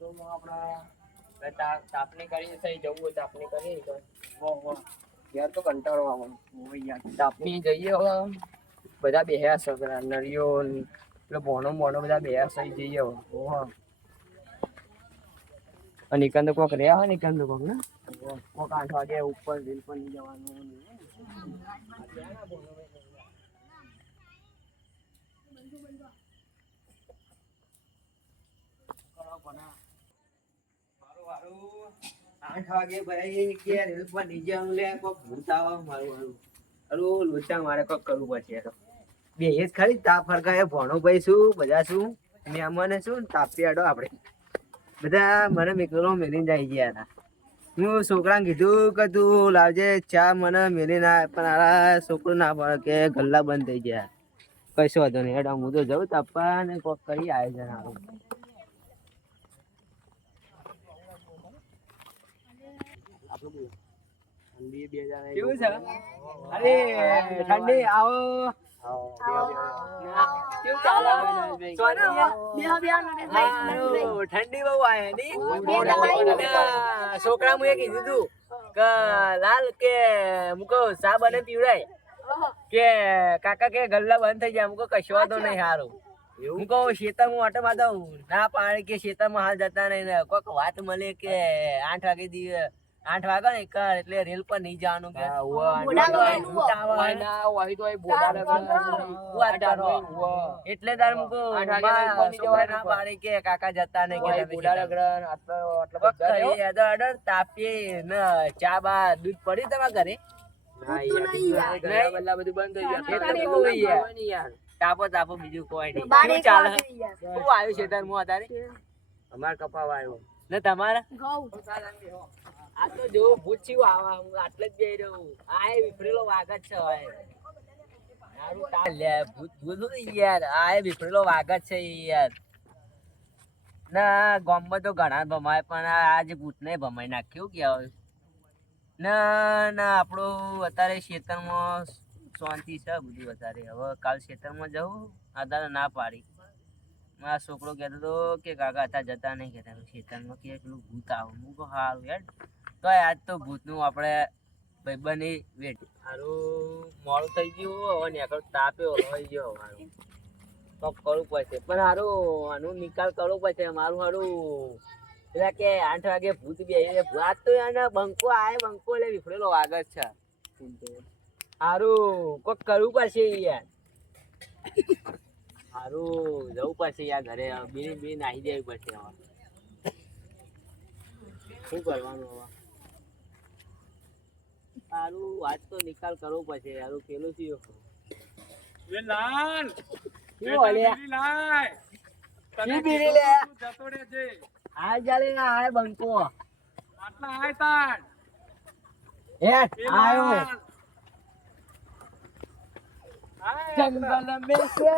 તો આપણા તાપણી કરી થઈ જવું હોય તાપણી કરીએ તો યાર તો કંટાળો આવે તાપણી જઈએ હવે બધા બેહ્યા સગરા નળીઓ પેલો ભોણો બધા બેહ્યા થઈ જઈએ હવે અને નિકંદ કોક રહ્યા હોય નિકંદ કોક ને કોક 8 વાગે ઉપર રેલ પર નહીં જવાનું આઠ વાગે ભાઈ કે રેલ પર નહીં જવાનું લે કોક ભૂત આવે મારું લોચા મારે કોક કરવું પડશે બે જ ખાલી તાપ ફરકાય ભણો ભાઈ શું બધા શું મહેમાને શું તાપી આડો આપણે બધા મને મેકલો મેલીને જાય ગયા હતા હું છોકરાને કીધું કે તું લાવજે ચા મને મેલી ના પણ આ છોકરું ના પડે કે ગલ્લા બંધ થઈ ગયા કશો વાંધો નહીં હેડ હું તો જઉં તાપા ને કોક કરી આયોજન આવું ઠંડી 2000 કેવું છે અરે ઠંડી આવો ઠંડી બહુ આવે છોકરા મુએ કીધું તું કે લાલ કે મુકો સા બને પીવડાય કે કાકા કે ગલ્લા બંધ થઈ જાય મુકો કશો વાંધો નહીં સારું હું કહું ખેતરમાં ઓટો મારતા ના પાડે કે ખેતરમાં હાલ જતા નહીં ને કોઈક વાત મળે કે 8 વાગે 8 વાગે ને કર એટલે રેલ પર નહીં જવાનું કે એટલે તાર મુકો ના પાડે કે કાકા જતા નહીં કે તાપીએ ને ચા બા દૂધ પડી તમારા ઘરે તાપો બીજું કોઈ નહીં શું ચાલે શું આવ્યું છે તાર અત્યારે અમાર કપાવ આવ્યો ને તમારા આ તો જો ભૂત છીવ આવા હું આટલે જ જઈ રહ્યો આ વિફરેલો વાઘ જ છે હવે મારું તા લે ભૂત યાર આ વિફરેલો વાઘ જ છે યાર ના ગામમાં તો ઘણા ભમાય પણ આજ ભૂતને ભમાઈ નાખ્યું કેવું ના આપણું અત્યારે ખેતરમાં શાંતિ છે બધું અત્યારે હવે કાલ ખેતરમાં જવું અત્યારે ના પાડી મારા છોકરો કહેતો હતો કે કાકા અત્યારે જતા નહીં કહેતા ખેતરમાં કે પેલું ભૂત આવું હું કહું સારું યાર તો આજ તો ભૂતનું આપણે ભાઈબંધી વેટ સારું મોડું થઈ ગયું હવે નીકળ તાપે હોય ગયો મારું તો કરવું પડશે પણ સારું આનું નિકાલ કરવો પડશે મારું સારું એટલે કે 8 વાગે ભૂત બે આજ તો યાર બંકો આવે બંકો એટલે વિફરેલો વાગત છે સારું કોક કરવું પડશે યાર સારું જવું પડશે યાર ઘરે બી નાહી દેવી પડશે હવે શું કરવાનું હવે સારું આજ તો નિકાલ કરવો પડશે યાર પેલું થયું આ જાલે ના આય બંકો આટલા આય તાણ આયો જંગલ મે સે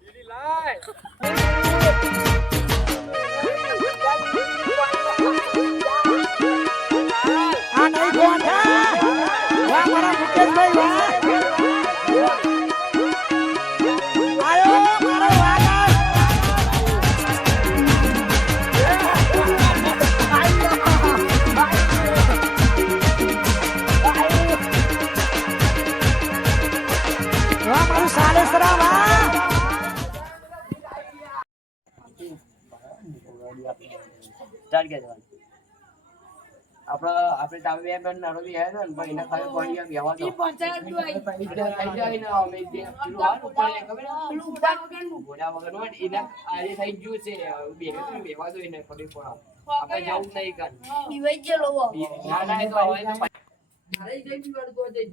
દીદી લાય આ નહીં ગોઠા વાહ મારા મુકેશભાઈ વાહ આપણે તાવે બે નાનો બી આવ્યો ને ભાઈ એના ખાલી પાણી આમ બેવા દો થઈ જાય ને અમે જે પેલું હાલ ઉપર ખબર પેલું ઘોડા વગર નો એના આજે થઈ ગયું છે બેવા દો એને ખબર પડે આપણે જવું નહીં કર ડિવાઈસ જે લો ના ના તો આવે તો મારે જઈ બીવાડ તો જઈ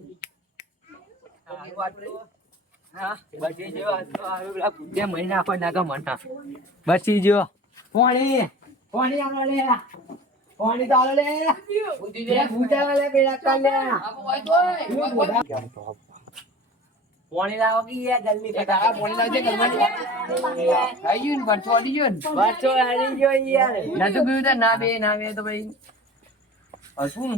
હા બચી જો આ તો આવે પેલા કુદે મહિના પર નાકા મના બચી જો પાણી આલો લે પાણી તો આલો લે બુદ્ધિ દે ભૂતા લે પેલા કર લે પાણી લાવો કે યાર જલ્દી ફટા પાણી લાવજે ગરમાની આઈ ગયું બરછો આડી ગયો યાર નતું ગયું તો ના બે તો ભાઈ હતું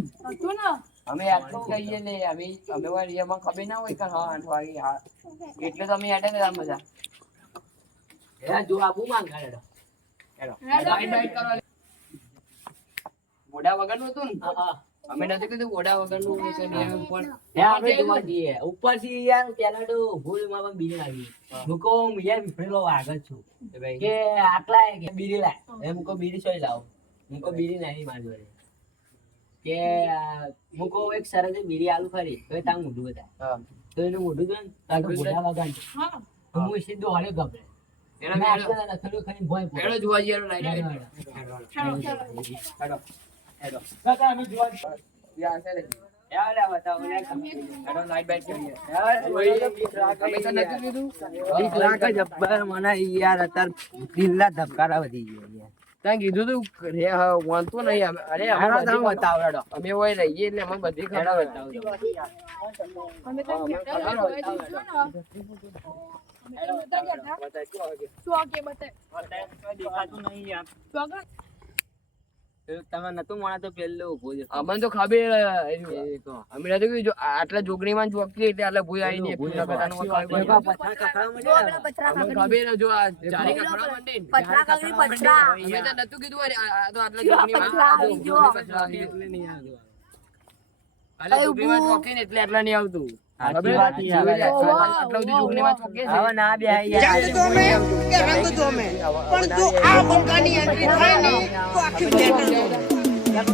ને અમે આટલું કહીએ ને અમે વાળીમાં ખબર ના હોય કે હા 8 વાગે હા એટલે તો અમે આટે ને મજા જો આપું માંગ હેડો હેડો બાય બાય કરો ઘોડા વગરનું હતું ને હા. અમે નથી કીધું ઘોડા વગરનું એ તો નિયમ પણ હે આપણે જોવા જઈએ ઉપરથી યાર પેલા તો ભૂલમાં પણ બીજી આવી મૂકો હું યાર વિફરેલો આગળ છું કે ભાઈ કે આટલા કે બીડી લાય એમ મૂકો બીડી સોય લાવો મૂકો બીડી નહીં મારી જોડે કે મૂકો એક સરસ બીડી આલુ ખરી તો તારું મોઢું બતાય હા તો એનું મોઢું તો તારું ઘોડા વગર તો હું સીધો હળે ગભરે એના મેં મેળો આટલા નથડું ખાઈને ભોંય પડ્યો. મેળો જોવા જઈએ લાઈટ હેડો, હેડો હેડો કાકા અમે જોવા જઈએ. યા છે ને યાર લે બતાવો લે હેડો લાઈટ બાઈટ જોઈએ યાર અમે તો નથી કીધું 20 લાખ જ અબ્બર મને યાર અત્યારે દિલના ધબકારા વધી ગયા યાર. ત્યાં કીધું તું રે હા વાંધતો નહીં અમે અરે અમે હેડો બધી તમે બતાવો હેડો. અમે હોય રહીએ એટલે અમે બધી હેડો ખબર બતાવો. અમે તો ઘેટા જોવા જઈશું ને. અમે તો નતા ગયા હતા. શું આગે બતાય? શું આગળ? તમે નતું મળે તો પેલું ઊભું છે. અમને તો ખબર એ તો. અમે નથી કીધું જો આટલા જોગણીમાં જોગતી એટલે આટલા ભૂઈ આવીને ભૂઈ પૂજા કરવાનું ભૂઈ ખબર ભૂઈ પડી. પથરા કકડા જો મળે પેલા પથરા અમને ખાગડી. ખબર જો આ ચારી કકડા માંડે ને. પથરા ખાગડી પથરા. અમે તો નતું કીધું અરે આ તો આટલા જો આ જોગણીમાં પથરા આવી જો. પથરા આવી. એટલે નહીં આવતું. આટલા અરે જોગણીમાં ઊભું. ચોકે ને એટલે આટલા નહીં આવતું સાચી ખબર? વાત છે. જોઈ લે, ઓહો, આટલા સુધી જોગણીમાં ચોકે છે. હવે ના બે જંગ જોમે કે રંગ જોમે પણ જો આ બંકાની એન્ટ્રી થાય ને તો આખી બેટર જોમે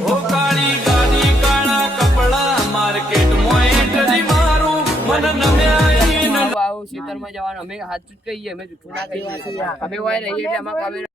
ઓ કાળી ગાડી કાળા કપડા માર્કેટ મોય એન્ટ્રી મારું મન નમ્યા ઈ ન આવું ખેતરમાં જવાનું અમે સાચું જ કહીએ અમે જૂઠું ના કહીએ અમે હોય રહીએ એટલે અમારે ખબર